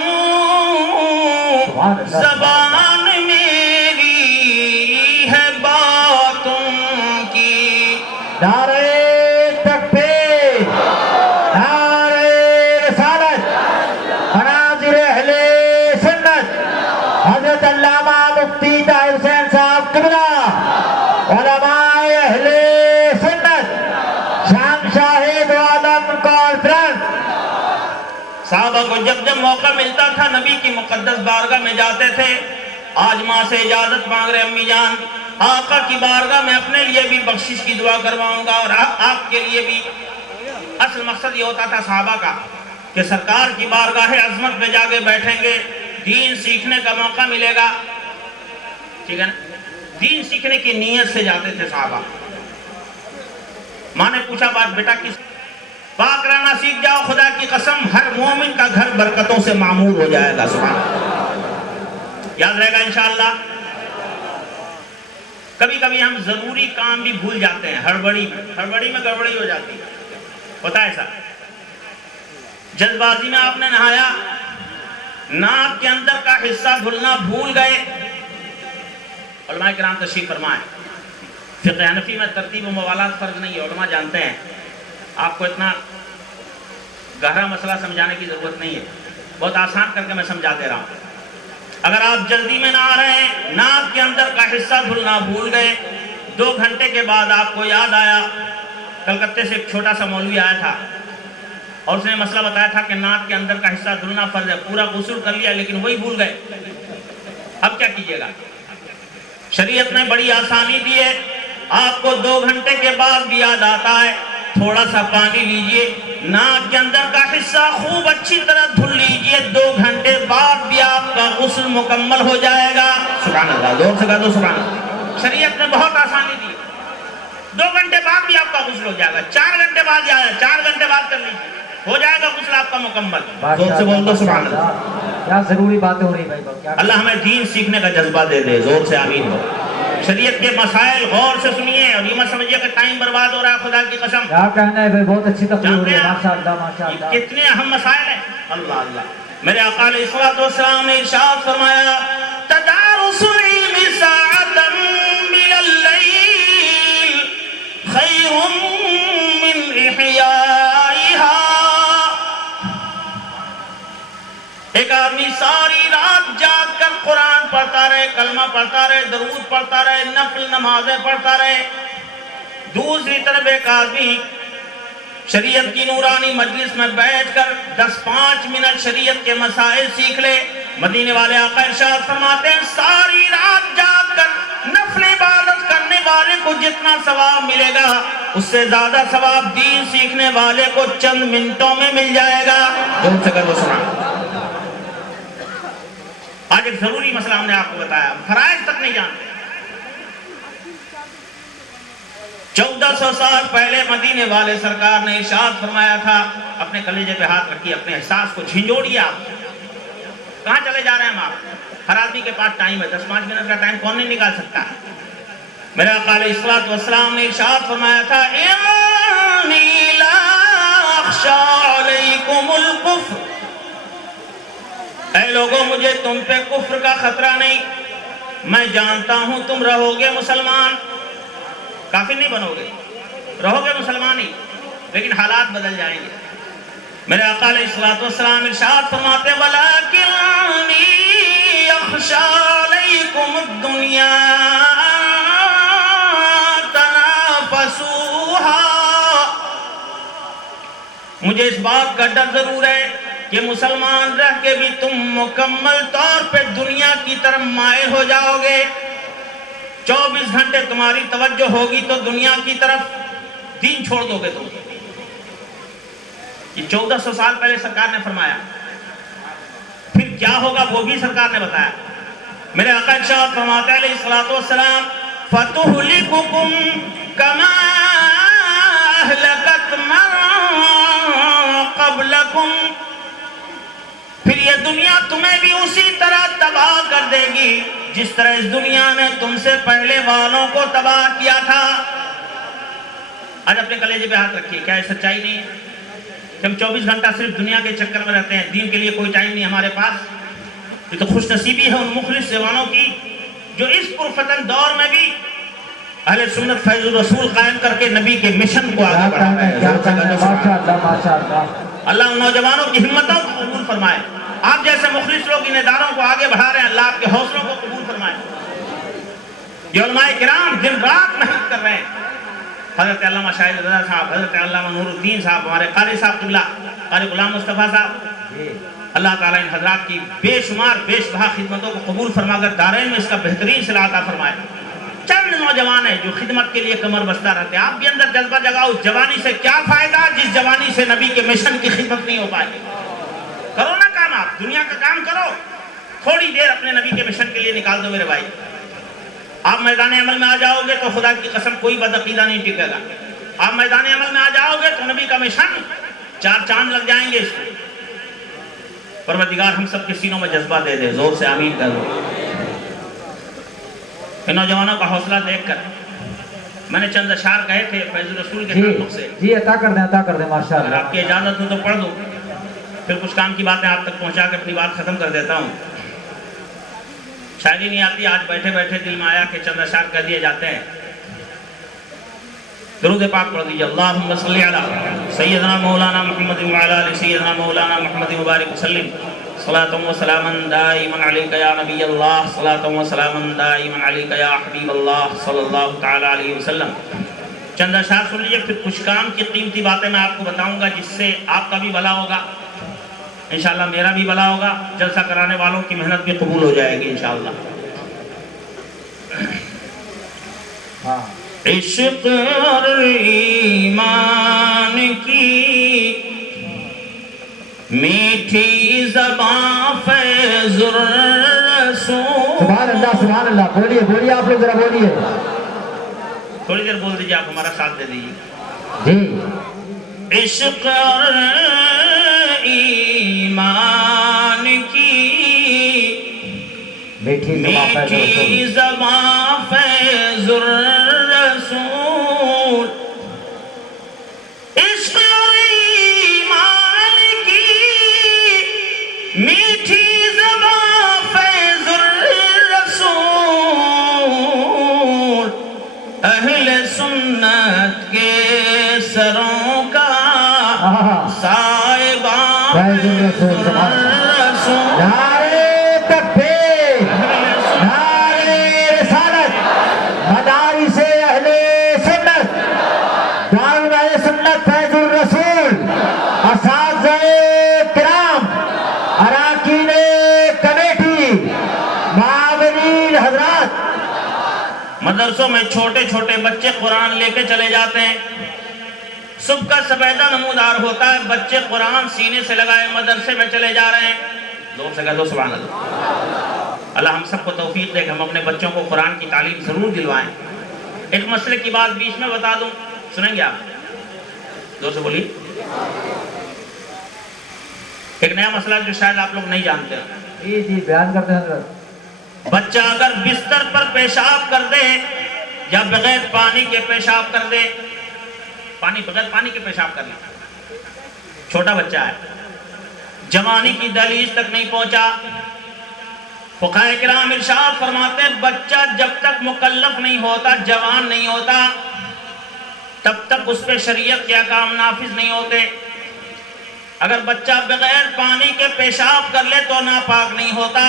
زبان میری ہے باتوں کی۔ نعرہ تکبیر، نعرہ رسالت، مناظر اہل سنت، حضرت علامہ مفتی طاہر حسین صاحب قبلہ، علماء اہل سنت، شہنشاہ دو عالم کانفرنس۔ صحابہ کو جب جب موقع ملتا تھا نبی کی مقدس بارگاہ میں جاتے تھے۔ آج ماں سے اجازت مانگ رہے، امی جان آقا کی بارگاہ میں اپنے لیے بھی بخشش کی دعا کرواؤں گا اور آپ کے لیے بھی۔ اصل مقصد یہ ہوتا تھا صحابہ کا کہ سرکار کی بارگاہ عظمت میں جا کے بیٹھیں گے، دین سیکھنے کا موقع ملے گا، ٹھیک ہے نا؟ دین سیکھنے کی نیت سے جاتے تھے صحابہ۔ ماں نے پوچھا بات بیٹا کس؟ پاک رہنا سیکھ جاؤ، خدا کی قسم ہر مومن کا گھر برکتوں سے معمور ہو جائے گا۔ سبحان اللہ، یاد رہے گا انشاءاللہ۔ کبھی کبھی ہم ضروری کام بھی بھول جاتے ہیں، ہڑبڑی میں گڑبڑی ہو جاتی ہے، ہوتا ہے ایسا۔ جلد بازی میں آپ نے نہایا، ناک کے اندر کا حصہ دھلنا بھول گئے۔ علماء کرام تشریف فرمائیں، فقہ حنفی میں ترتیب و موالات فرض نہیں ہے، علماء جانتے ہیں، آپ کو اتنا گہرا مسئلہ سمجھانے کی ضرورت نہیں ہے، بہت آسان کر کے میں سمجھا دے رہا ہوں۔ اگر آپ جلدی میں نہ آ رہے ہیں، ناک کے اندر کا حصہ دھلنا بھول گئے، 2 گھنٹے کے بعد آپ کو یاد آیا، کلکتے سے ایک چھوٹا سا مولوی آیا تھا اور اس نے مسئلہ بتایا تھا کہ ناک کے اندر کا حصہ دھلنا فرض ہے، پورا غسل کر لیا لیکن وہی بھول گئے، اب کیا کیجئے گا؟ شریعت نے بڑی آسانی دی ہے، آپ کو 2 گھنٹے کے بعد بھی یاد آتا ہے، تھوڑا سا پانی لیجئے، ناک کے اندر کا حصہ خوب اچھی طرح دھل لیجئے، 2 گھنٹے بعد بھی آپ کا غسل مکمل ہو جائے گا۔ سبحان اللہ، زور سے کہہ دو سبحان اللہ۔ شریعت نے بہت آسانی دی، 2 گھنٹے بعد بھی آپ کا غسل ہو جائے گا، 4 گھنٹے بعد جائے گا، 4 گھنٹے بعد کر لیجئے، ہو جائے گا غسل آپ کا مکمل۔ زور سے بول دو سبحان اللہ۔ کیا ضروری باتیں ہو رہی بھائی، اللہ ہمیں دین سیکھنے کا جذبہ دے دے، زور سے آمین ہو۔ شریعت کے مسائل غور سے سنیے اور یہ مت سمجھیے کہ ٹائم برباد ہو رہا ہے، خدا کی قسم کیا کہنا ہے بھائی، بہت اچھی تقریر ہو رہی ہے، ماشاءاللہ ماشاءاللہ۔ کتنے اہم مسائل ہیں، اللہ اللہ۔ میرے آقا علیہ الصلوۃ والسلام نے ارشاد فرمایا، تدارس العلم ساعۃ من اللیل خیر من احیائها۔ ایک آدمی ساری رات جاگ کر قرآن پڑھتا رہے، کلمہ پڑھتا رہے، درود پڑھتا رہے، نفل نمازیں پڑھتا رہے۔ دوسری طرف ایک آدمی شریعت کی نورانی مجلس میں بیٹھ کر 10-5 منٹ شریعت کے مسائل سیکھ لے۔ مدینے والے آقا ارشاد فرماتے ہیں، ساری رات جاگ کر نفل عبادت کرنے والے کو جتنا ثواب ملے گا اس سے زیادہ ثواب دین سیکھنے والے کو چند منٹوں میں مل جائے گا۔ جب سے کر سنا آج ایک ضروری مسئلہ ہم نے آپ کو بتایا، فرائض تک نہیں جانتے۔ 1400 سال پہلے مدینے والے سرکار نے ارشاد فرمایا تھا، اپنے کلیجے پہ ہاتھ رکھیے، اپنے احساس کو جھنجھوڑیے۔ آپ کہاں چلے جا رہے ہیں ہم؟ آپ ہر آدمی کے پاس ٹائم ہے، 10-5 منٹ کا ٹائم کون نہیں نکال سکتا؟ میرے آقا علیہ الصلوۃ والسلام نے ارشاد فرمایا تھا، انی لا اخشی علیکم الکفر۔ اے لوگوں، مجھے تم پہ کفر کا خطرہ نہیں، میں جانتا ہوں تم رہو گے مسلمان، کافر نہیں بنو گے، رہو گے مسلمان ہی، لیکن حالات بدل جائیں گے۔ میرے آقا علیہ الصلوۃ والسلام ارشاد فرماتے، وَلَكِنِّي أَخْشَىٰ عَلَيْكُمُ الدُّنْيَا تَنَافَسُوهَا۔ مجھے اس بات کا ڈر ضرور ہے کہ مسلمان رہ کے بھی تم مکمل طور پہ دنیا کی طرف مائل ہو جاؤ گے، 24 گھنٹے تمہاری توجہ ہوگی تو دنیا کی طرف، دین چھوڑ دو گے تم۔ یہ 1400 سال پہلے سرکار نے فرمایا، پھر کیا ہوگا وہ بھی سرکار نے بتایا۔ میرے آقا ارشاد فرماتے علیہ الصلوۃ والسلام، فَتُهْلِكُكُمْ كَمَا أَهْلَكَتْ مَن قَبْلَكُمْ۔ پھر یہ دنیا تمہیں بھی اسی طرح تباہ کر دے گی جس طرح اس دنیا نے تم سے پہلے والوں کو تباہ کیا تھا۔ آج اپنے کلیجے پہ ہاتھ رکھیے، کیا یہ سچائی نہیں ہے کہ ہم 24 گھنٹہ صرف دنیا کے چکر میں رہتے ہیں، دین کے لیے کوئی ٹائم نہیں ہمارے پاس؟ یہ تو خوش نصیبی ہے ان مخلص جوانوں کی جو اس پرفتن دور میں بھی اہل سنت فیض الرسول قائم کر کے نبی کے مشن کو آگے بڑھا رہے ہیں۔ اللہ ان نوجوانوں کی ہمتوں کو قبول فرمائے، آپ جیسے مخلص لوگ ان اداروں کو آگے بڑھا رہے ہیں، اللہ آپ کے حوصلوں کو قبول فرمائے۔ یہ علماء کرام دن رات محنت کر رہے ہیں، حضرت علامہ شاہد رضا صاحب، حضرت علامہ نور الدین صاحب، ہمارے قاری صاحب قبلہ، قاری غلام مصطفیٰ صاحب، اللہ تعالیٰ ان حضرات کی بے شمار بے شبہ خدمتوں کو قبول فرما کر دارین میں اس کا بہترین صلاح عطا فرمائے۔ چند نوجوان ہیں جو خدمت کے لیے کمر بستہ رہتے ہیں. آپ بھی اندر جذبہ جگاؤ. جوانی سے کیا فائدہ جس جوانی سے نبی کے مشن کی خدمت نہیں ہو پائے. کرو نا کام. آپ دنیا کا کام کرو, تھوڑی دیر اپنے نبی کے مشن کے لیے نکال دو میرے بھائی. آپ میدان عمل میں آ جاؤ گے تو خدا کی قسم کوئی بدعقیدہ نہیں ٹکے گا. آپ میدان عمل میں آ جاؤ گے تو نبی کا مشن 4 چاند لگ جائیں گے اس کو. پروردگار ہم سب کے سینوں میں جذبہ دے دے. زور سے آمین کر دو. ان نوجوانوں کا حوصلہ دیکھ کر میں نے چند اشعار کہے تھے فیض الرسول کے تعلق سے. جی عطا کر دیں ماشاءاللہ. اگر آپ کی اجازت ہو تو پڑھ دو, پھر کچھ کام کی باتیں آپ تک پہنچا کے اپنی بات ختم کر دیتا ہوں. شاعری نہیں آتی, آج بیٹھے بیٹھے دل میں آیا کہ چند اشعار کہہ دیے جاتے ہیں. درود پاک پڑھ دیجیے. اللہم صلی علی سیدنا مولانا محمد وعلی آل سیدنا مولانا محمد مبارک وسلم. صلاۃ و سلاما دائما علیک یا نبی اللہ. صلاۃ و سلاما دائما علیک یا حبیب اللہ صلی اللہ تعالی علیہ وسلم. چند اشعار سن لیجیے, پھر کچھ کام کی قیمتی باتیں میں آپ کو بتاؤں گا جس سے آپ کا بھی بھلا ہوگا, انشاءاللہ میرا بھی بھلا ہوگا, جلسہ کرانے والوں کی محنت بھی قبول ہو جائے گی انشاءاللہ. عشق اور ایمان کی میٹھی زبان فیض الرسول. سبحان اللہ. بولیے آپ لوگ ذرا بولیے. تھوڑی دیر بول دیجیے, آپ ہمارا ساتھ دے دیجیے. جی. عشق اور ایمان کی میٹھی زبان فیض الرسول. عشق اور ایمان کی میٹھی زبان فیض الرسول. اہل سنت کے سروں کا سائبان فیض الرسول. نعرے تکبیر, نعرے رسالت, مدارس اہل سنت, دارالعلوم اہل سنت فیض الرسول, اساتذہ کرام, اراکین کمیٹی, معاونین حضرات. مدرسوں میں چھوٹے چھوٹے بچے قرآن لے کے چلے جاتے ہیں. صبح کا سبیدہ نمودار ہوتا ہے, بچے قرآن سینے سے لگائے مدرسے میں چلے جا رہے ہیں. زور سے کہہ دو سبحان اللہ. اللہ ہم سب کو توفیق دے کہ ہم اپنے بچوں کو قرآن کی تعلیم ضرور دلوائیں. ایک مسئلے کی بات بیچ میں بتا دوں, سنیں گے آپ؟ زور سے بولیے. ایک نیا مسئلہ جو شاید آپ لوگ نہیں جانتے. جی بیان کرتے ہیں حضرت. بچہ اگر بستر پر پیشاب کر دے یا بغیر پانی کے پیشاب کر دے, بغیر پانی کے پیشاب کر لے, چھوٹا بچہ ہے, جوانی کی دہلیز تک نہیں پہنچا, فقہاء کرام ارشاد فرماتے ہیں بچہ جب تک مکلف نہیں ہوتا, جوان نہیں ہوتا, تب تک اس پہ شریعت کے احکام نافذ نہیں ہوتے. اگر بچہ بغیر پانی کے پیشاب کر لے تو ناپاک نہیں ہوتا.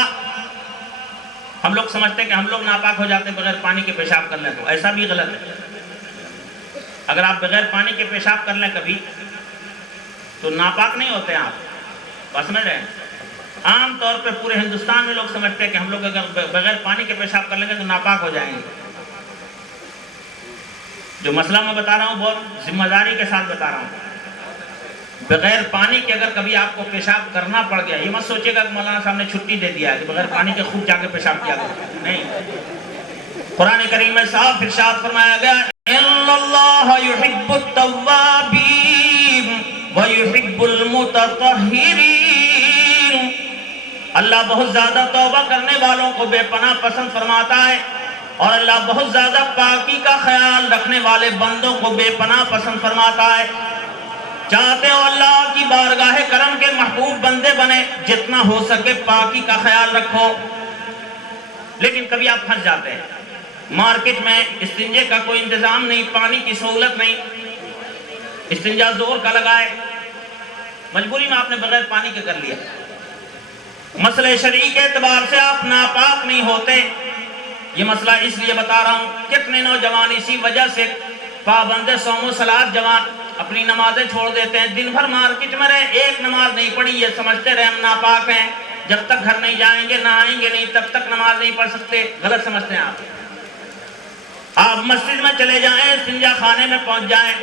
ہم لوگ سمجھتے ہیں کہ ہم لوگ ناپاک ہو جاتے ہیں بغیر پانی کے پیشاب کر لیں, تو ایسا بھی غلط ہے. اگر آپ بغیر پانی کے پیشاب کر لیں کبھی تو ناپاک نہیں ہوتے آپ. بات سمجھ رہے ہیں؟ عام طور پہ پورے ہندوستان میں لوگ سمجھتے ہیں کہ ہم لوگ اگر بغیر پانی کے پیشاب کر لیں گے تو ناپاک ہو جائیں گے. جو مسئلہ میں بتا رہا ہوں بہت ذمہ داری کے ساتھ بتا رہا ہوں. بغیر پانی کے اگر کبھی آپ کو پیشاب کرنا پڑ گیا, یہ مت سوچے گا کہ مولانا صاحب نے چھٹی دے دیا ہے کہ بغیر پانی کے خود جا کے پیشاب کیا گیا. نہیں, قرآن کریم میں صاف ارشاد فرمایا گیا ان اللہ یحب التوابین ویحب المتطہرین. اللہ بہت زیادہ توبہ کرنے والوں کو بے پناہ پسند فرماتا ہے, اور اللہ بہت زیادہ پاکی کا خیال رکھنے والے بندوں کو بے پناہ پسند فرماتا ہے. چاہتے ہو اللہ کی بارگاہ کرم کے محبوب بندے بنے, جتنا ہو سکے پاکی کا خیال رکھو. لیکن کبھی آپ پھنس جاتے ہیں, مارکیٹ میں استنجے کا کوئی انتظام نہیں, پانی کی سہولت نہیں, استنجا زور کا لگائے, مجبوری میں آپ نے بغیر پانی کے کر لیا. مسئلہ شرعی کے اعتبار سے آپ ناپاک نہیں ہوتے. یہ مسئلہ اس لیے بتا رہا ہوں, کتنے نوجوان اسی وجہ سے پابند صوم و صلات جوان اپنی نمازیں چھوڑ دیتے ہیں, دن بھر مارکیٹ میں رہے, ایک نماز نہیں پڑھی, یہ سمجھتے رہے ہم ناپاک ہیں, جب تک گھر نہیں جائیں گے, نہ آئیں گے نہیں, تب تک نماز نہیں پڑھ سکتے. غلط سمجھتے ہیں آپ. آپ مسجد میں چلے جائیں، استنجا خانے میں پہنچ جائیں،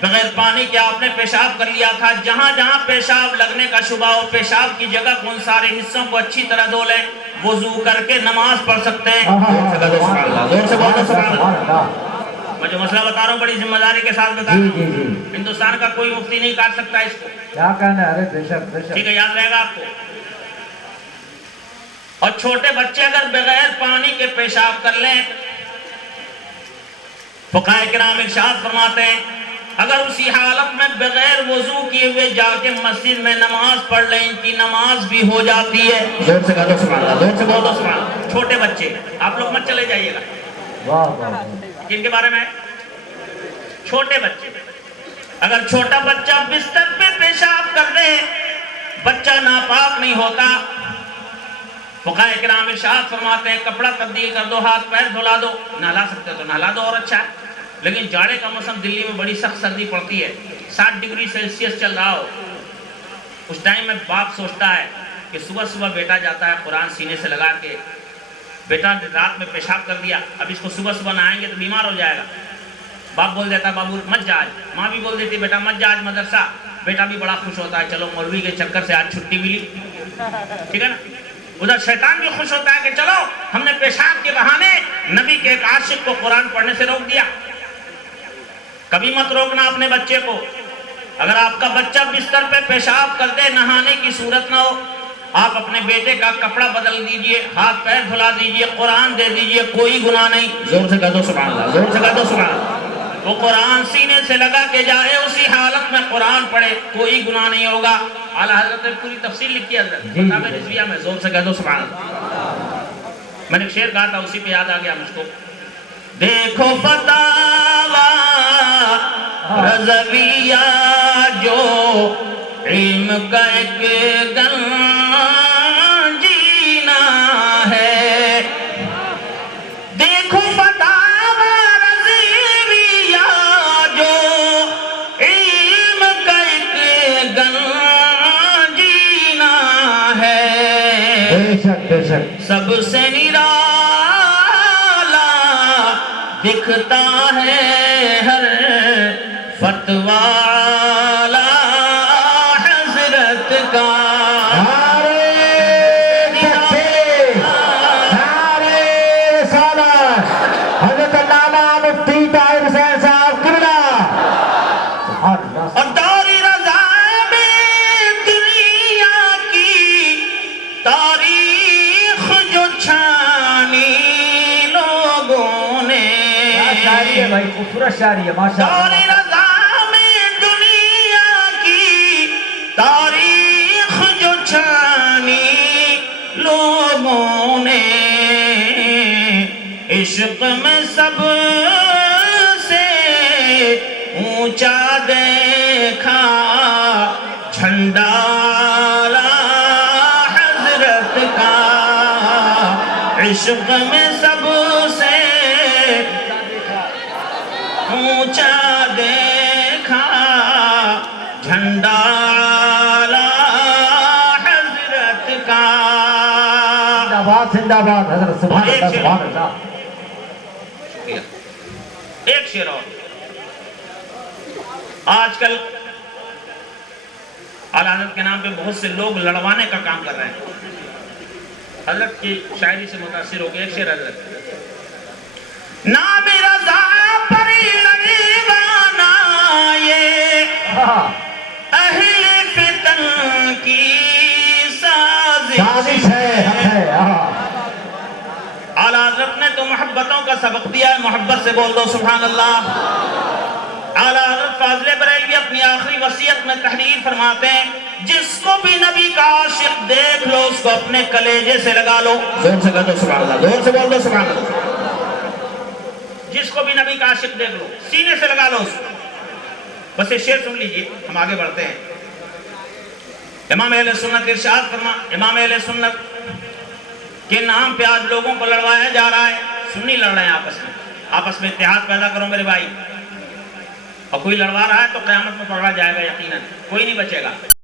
بغیر پانی کے آپ نے پیشاب کر لیا تھا، جہاں جہاں پیشاب لگنے کا شبہ ہو، پیشاب کی جگہ کو ان سارے حصوں کو اچھی طرح دھو لیں، وضو کر کے نماز پڑھ سکتے ہیں۔ زور سے بولو سبحان اللہ۔ میں جو مسئلہ بتا رہا ہوں بڑی ذمہ داری کے ساتھ بتا رہا ہوں، ہندوستان کا کوئی مفتی نہیں کاٹ سکتا اس کو، کیا کہنا ہے؟ بے شک ٹھیک ہے، یاد رہے گا آپ کو۔ اور چھوٹے بچے اگر بغیر پانی کے پیشاب کر لیں، فقہاء کرام ارشاد فرماتے ہیں اگر اسی حالت میں بغیر وضو کیے ہوئے جا کے مسجد میں نماز پڑھ لیں، ان کی نماز بھی ہو جاتی ہے۔ زور سے کہو سبحان اللہ، زور سے بولو سبحان اللہ۔ چھوٹے بچے، آپ لوگ مت چلے جائیے گا، واہ واہ، جن کے بارے میں چھوٹے بچے، اگر چھوٹا بچہ بستر پہ پیشاب کر دے، بچہ ناپاک نہیں ہوتا۔ فقہاء کرام ارشاد فرماتے ہیں کپڑا تبدیل کر دو، ہاتھ پیر دھلا دو، نہلا سکتے تو نہلا دو اور اچھا ہے، لیکن جاڑے کا موسم دلی میں بڑی سخت سردی پڑتی ہے، 60 ڈگری سیلسیس چل رہا ہو، اس ٹائم میں باپ سوچتا ہے کہ صبح صبح بیٹا جاتا ہے قرآن سینے سے لگا کے، بیٹا رات میں پیشاب کر دیا، اب اس کو صبح صبح نہائیں گے تو بیمار ہو جائے گا، باپ بول دیتا بابو مت جا آج، ماں بھی بول دیتی بیٹا مت جا آج مدرسہ، بیٹا بھی بڑا خوش ہوتا ہے چلو مولوی کے چکر سے آج چھٹی ملی، ٹھیک ہے نا۔ ادھر شیطان بھی خوش ہوتا ہے کہ چلو ہم نے پیشاب کے بہانے نبی کے ایک عاشق کو قرآن پڑھنے سے روک دیا۔ کبھی مت روکنا اپنے بچے کو، اگر آپ کا بچہ بستر پہ پیشاب کر دے، نہانے کی صورت نہ ہو، آپ اپنے بیٹے کا کپڑا بدل دیجئے، ہاتھ پیر دھلا دیجئے، قرآن دے دیجئے، کوئی گناہ نہیں۔ زور سے کہہ دو سبحان اللہ، زور سے کہہ دو سبحان اللہ۔ وہ قرآن سینے سے لگا کے جائے، اسی حالت میں قرآن پڑھے، کوئی گناہ نہیں ہوگا۔ اعلیٰ حضرت نے پوری تفصیل لکھی ہے حضرت کتاب رضویہ میں، زور سے کہہ دو سبحان اللہ۔ میں نے شعر کہا تھا اسی پہ یاد آ گیا مجھ کو، دیکھو فتاوی رضویہ جو علم کا ایک گنجینہ ہے، دیکھو فتاوی رضویہ جو علم کا ایک گنجینہ ہے، بے شک بے شک، سب سے نرالا دکھتا ہے ہر فتویٰ حضرت کا۔ حضرت علامہ مفتی طاہر حسین صاحب قبلہ، اور دور رضا میں دنیا کی تاریخ جو چھانی لوگوں نے، شاعری ہے بھائی، خوبصورت شاعری ہے ماشاء دور اللہ۔ رضا میں دنیا کی تاریخ جو چھانی لوگوں نے، عشق میں سب سے اونچا دیکھا جھنڈا حضرت کا، عشق میں سب سے اونچا دیکھا جھنڈا حضرت کا۔ زندہ باد زندہ باد حضرت، سبحان اللہ سبحان اللہ۔ ایک شعر اور، آج کل اعلیٰ حضرت کے نام پہ بہت سے لوگ لڑوانے کا کام کر رہے ہیں، حضرت کی شاعری سے متاثر ہو گئے۔ ایک شعر حضرت، نام رضا پر لڑوانا یہ اہل فتن کی سازش ہے۔ اعلیٰ حضرت نے تو محبتوں کا سبق دیا ہے، محبت سے بول دو سبحان اللہ۔ اعلیٰ حضرت فاضل بریلوی اپنی آخری وصیت میں تحریر فرماتے ہیں جس کو بھی نبی کا عاشق دیکھ لو اس کو اپنے کلیجے سے لگا لو، زور سے کہہ دو سبحان اللہ، زور سے بول دو سبحان اللہ۔ جس کو بھی نبی کا عاشق دیکھ لو سینے سے لگا لو اس کو۔ بس یہ شعر سن لیجئے، ہم آگے بڑھتے ہیں۔ امام اہل سنت ارشاد فرما، امام اہل سنت کے نام پہ آج لوگوں کو لڑوایا جا رہا ہے، سنی لڑ رہے ہیں آپس میں اتحاد پیدا کرو میرے بھائی، اور کوئی لڑوا رہا ہے تو قیامت میں پکڑا جائے گا یقیناً، کوئی نہیں بچے گا۔